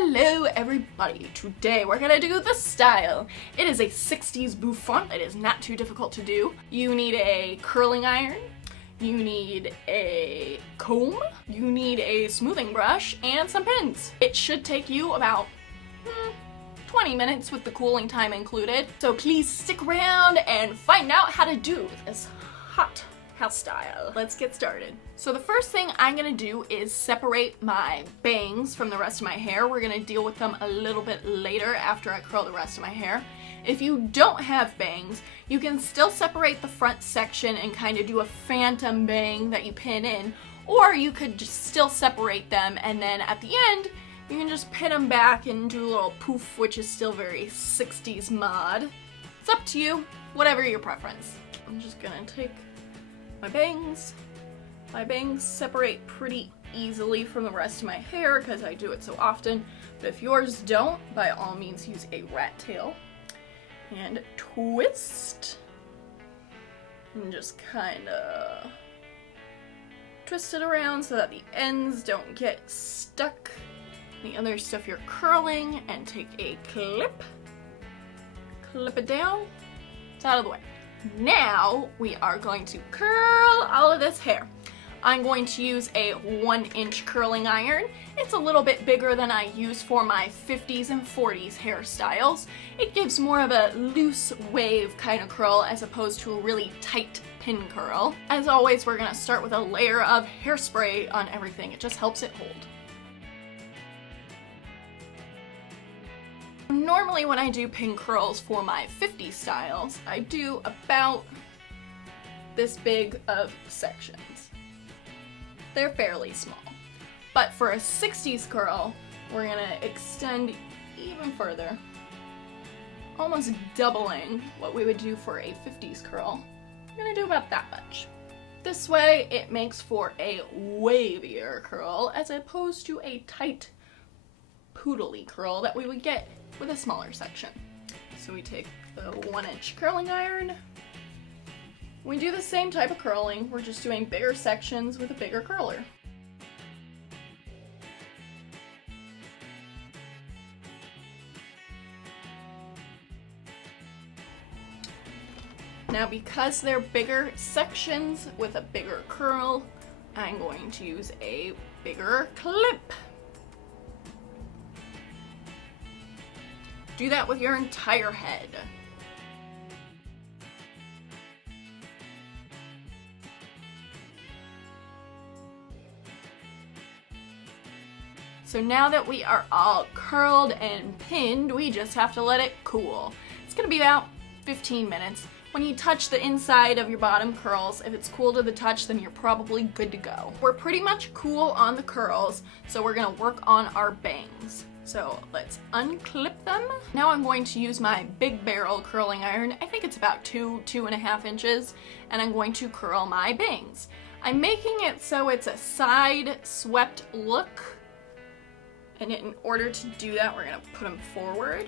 Hello everybody! Today we're gonna do the style. It is a 60s bouffant. It is not too difficult to do. You need a curling iron, you need a comb, you need a smoothing brush, and some pins. It should take you about 20 minutes with the cooling time included. So please stick around and find out how to do this hot hairstyle. Let's get started. So the first thing I'm gonna do is separate my bangs from the rest of my hair. We're gonna deal with them a little bit later after I curl the rest of my hair. If you don't have bangs, you can still separate the front section and kind of do a phantom bang that you pin in, or you could just still separate them and then at the end, you can just pin them back and do a little poof, which is still very 60s mod. It's up to you, whatever your preference. I'm just gonna take my bangs. My bangs separate pretty easily from the rest of my hair because I do it so often, but if yours don't, by all means use a rat tail. And twist. And just kinda twist it around so that the ends don't get stuck. The other stuff you're curling, and take a clip. Clip it down. It's out of the way. Now we are going to curl all of this hair. I'm going to use a 1-inch curling iron. It's a little bit bigger than I use for my 50s and 40s hairstyles. It gives more of a loose wave kind of curl as opposed to a really tight pin curl. As always, we're gonna start with a layer of hairspray on everything. It just helps it hold. Normally when I do pin curls for my 50s styles, I do about this big of sections. They're fairly small. But for a 60s curl, we're gonna extend even further, almost doubling what we would do for a 50s curl. I'm gonna do about that much. This way it makes for a wavier curl as opposed to a tight poodly curl that we would get with a smaller section. So we take the 1-inch curling iron. We do the same type of curling, we're just doing bigger sections with a bigger curler. Now because they're bigger sections with a bigger curl, I'm going to use a bigger clip. Do that with your entire head. So now that we are all curled and pinned, we just have to let it cool. It's gonna be about 15 minutes. When you touch the inside of your bottom curls, if it's cool to the touch, then you're probably good to go. We're pretty much cool on the curls, so we're gonna work on our bangs. So let's unclip them. Now I'm going to use my big barrel curling iron. I think it's about 2.5 inches, and I'm going to curl my bangs. I'm making it so it's a side swept look, and in order to do that, we're gonna put them forward.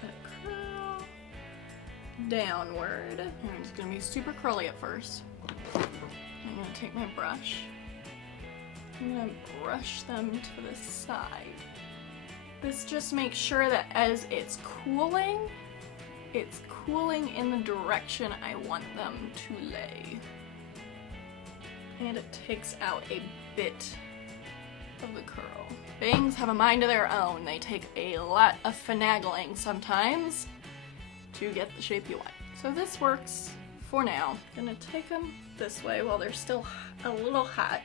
Put a curl downward. And it's gonna be super curly at first. I'm gonna take my brush. I'm gonna brush them to the side. This just makes sure that as it's cooling in the direction I want them to lay. And it takes out a bit of the curl. Bangs have a mind of their own. They take a lot of finagling sometimes to get the shape you want. So this works for now. I'm gonna take them this way while they're still a little hot.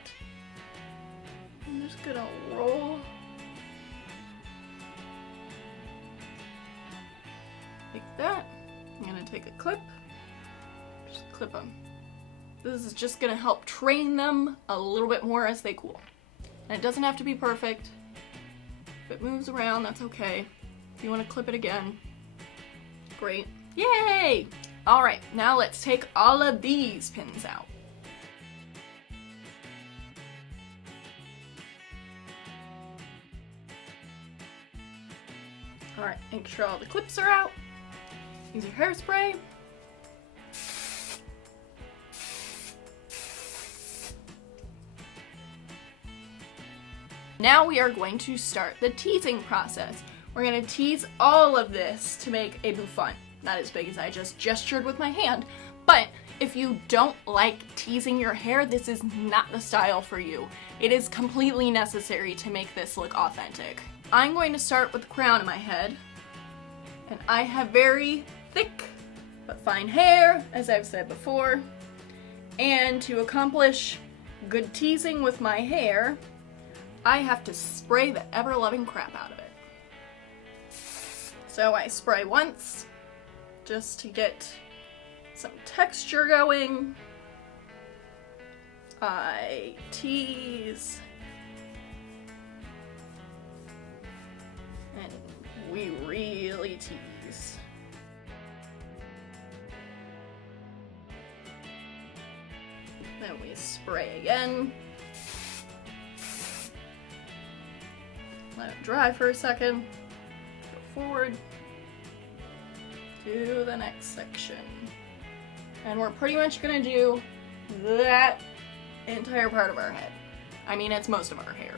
I'm just gonna roll like that. I'm gonna take a clip, just clip them. This is just gonna help train them a little bit more as they cool. And it doesn't have to be perfect. If it moves around, that's okay. If you wanna clip it again, great. Yay! All right, now let's take all of these pins out. Alright, make sure all the clips are out. Use your hairspray. Now we are going to start the teasing process. We're going to tease all of this to make a bouffant. Not as big as I just gestured with my hand, but if you don't like teasing your hair, this is not the style for you. It is completely necessary to make this look authentic. I'm going to start with the crown of my head, and I have very thick but fine hair, as I've said before, and to accomplish good teasing with my hair, I have to spray the ever-loving crap out of it. So I spray once, just to get some texture going. I tease. And we really tease. Then we spray again. Let it dry for a second. Go forward to the next section. And we're pretty much gonna do that entire part of our head. I mean, it's most of our hair.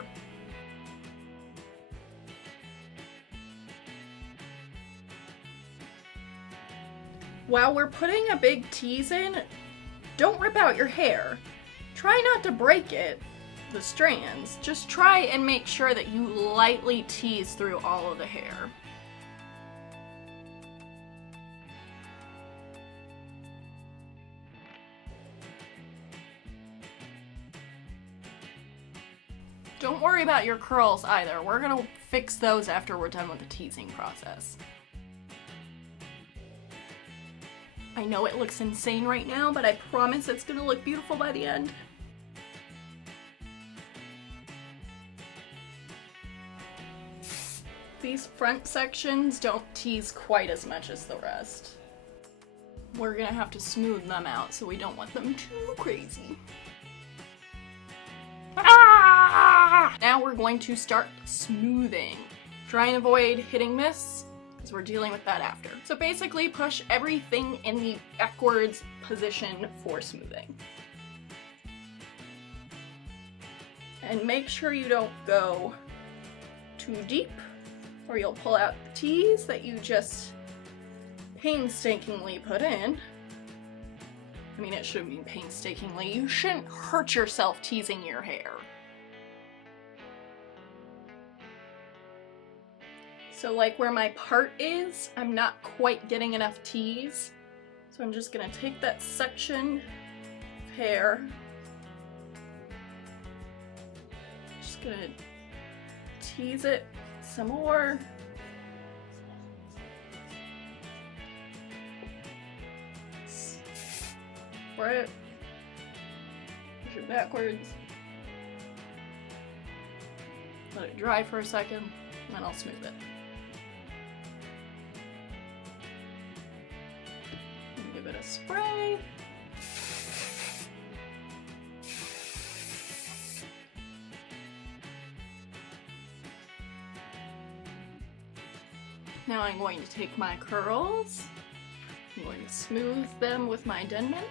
While we're putting a big tease in, don't rip out your hair. Try not to break it, the strands. Just try and make sure that you lightly tease through all of the hair. Don't worry about your curls either. We're gonna fix those after we're done with the teasing process. I know it looks insane right now, but I promise it's gonna look beautiful by the end. These front sections don't tease quite as much as the rest. We're gonna have to smooth them out, so we don't want them too crazy. Now we're going to start smoothing. Try and avoid hitting this, because we're dealing with that after. So basically push everything in the backwards position for smoothing. And make sure you don't go too deep, or you'll pull out the tease that you just painstakingly put in. I mean, it shouldn't be painstakingly. You shouldn't hurt yourself teasing your hair. So like where my part is, I'm not quite getting enough tease. So I'm just gonna take that section of hair. Just gonna tease it some more. Spray it. Push it backwards. Let it dry for a second, and then I'll smooth it. Give it a spray. Now I'm going to take my curls. I'm going to smooth them with my Denman.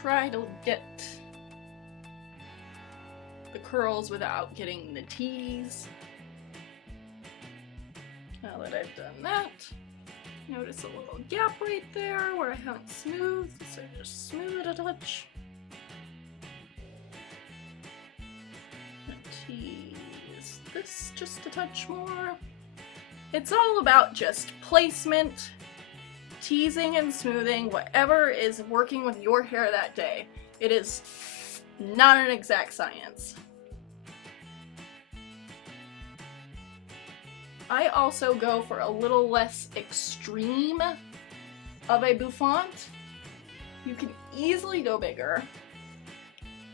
Try to get the curls without getting the tease. Now that I've done that, notice a little gap right there where I haven't smoothed, so just smooth it a touch. And tease this just a touch more. It's all about just placement, teasing and smoothing, whatever is working with your hair that day. It is not an exact science. I also go for a little less extreme of a bouffant. You can easily go bigger.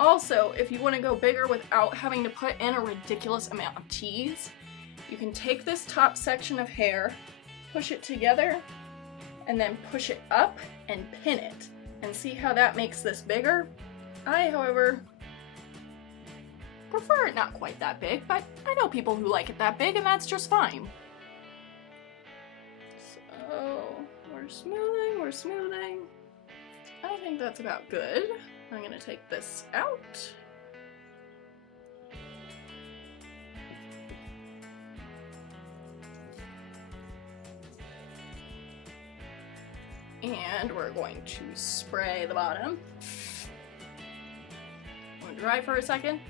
Also, if you want to go bigger without having to put in a ridiculous amount of tease, you can take this top section of hair, push it together, and then push it up and pin it. And see how that makes this bigger? I, however, prefer it not quite that big, but I know people who like it that big, and that's just fine. So, we're smoothing. I think that's about good. I'm gonna take this out. And we're going to spray the bottom. I'm gonna dry for a second.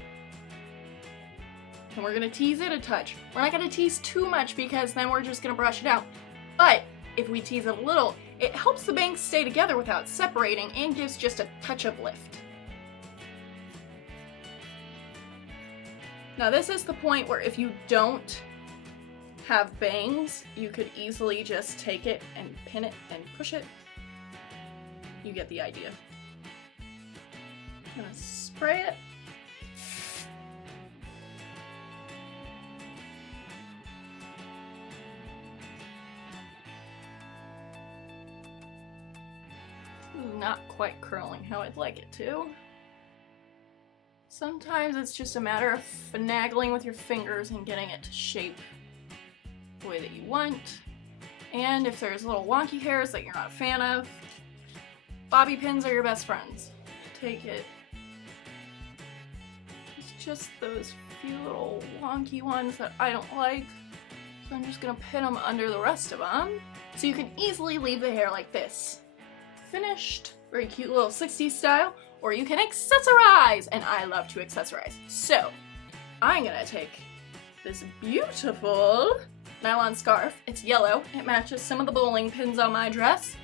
And we're gonna tease it a touch. We're not gonna tease too much because then we're just gonna brush it out. But if we tease it a little, it helps the bangs stay together without separating and gives just a touch of lift. Now this is the point where if you don't have bangs, you could easily just take it and pin it and push it. You get the idea. I'm gonna spray it. Not quite curling how I'd like it to. Sometimes it's just a matter of finagling with your fingers and getting it to shape the way that you want. And if there's little wonky hairs that you're not a fan of, bobby pins are your best friends. Take it. It's just those few little wonky ones that I don't like. So I'm just gonna pin them under the rest of them. So you can easily leave the hair like this. Finished. Very cute little 60s style. Or you can accessorize, and I love to accessorize. So I'm gonna take this beautiful nylon scarf. It's yellow. It matches some of the bowling pins on my dress.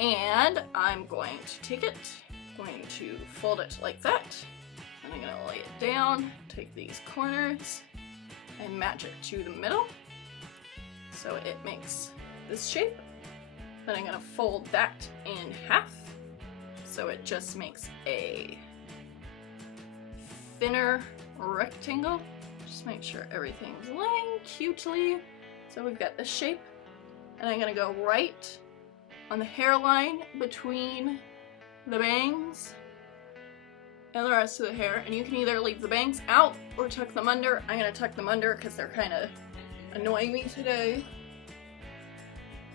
And I'm going to take it, going to fold it like that, and I'm gonna lay it down, take these corners, and match it to the middle. So it makes this shape. Then I'm gonna fold that in half, so it just makes a thinner rectangle. Just make sure everything's laying cutely. So we've got this shape, and I'm gonna go right on the hairline between the bangs and the rest of the hair. And you can either leave the bangs out or tuck them under. I'm gonna tuck them under because they're kind of annoying me today.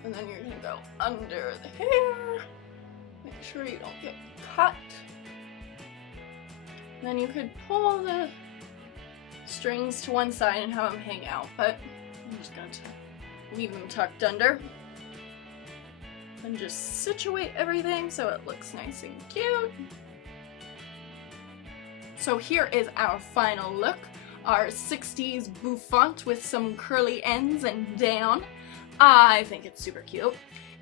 And then you're gonna go under the hair. Make sure you don't get caught. And then you could pull the strings to one side and have them hang out, but I'm just gonna leave them tucked under. And just situate everything so it looks nice and cute. So here is our final look. Our 60s bouffant with some curly ends and down. I think it's super cute.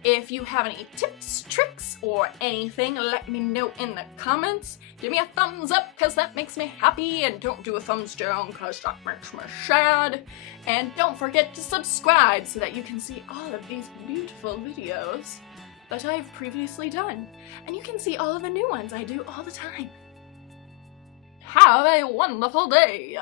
If you have any tips, tricks, or anything, let me know in the comments. Give me a thumbs up because that makes me happy, and don't do a thumbs down because that makes me sad. And don't forget to subscribe so that you can see all of these beautiful videos that I've previously done. And you can see all of the new ones I do all the time. Have a wonderful day!